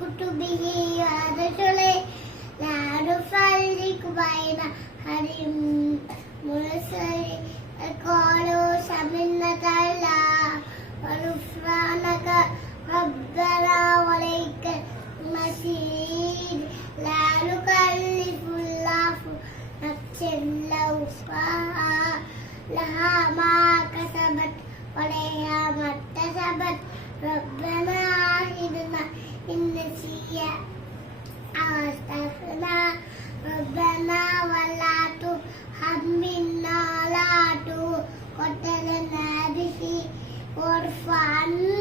كتبه ورسله لا نفرق بين أحد من رسله قالوا سمعنا الله وغفرانك ربنا وإليك المصير لا نكلف الله نفسا إلا وسعها لها ما كسبت وعليها ما اكتسبت ربنا عاهدنا إن نسينا أو أسرفنا ربنا ولا تحملنا ولا تقتلنا به واعف عنا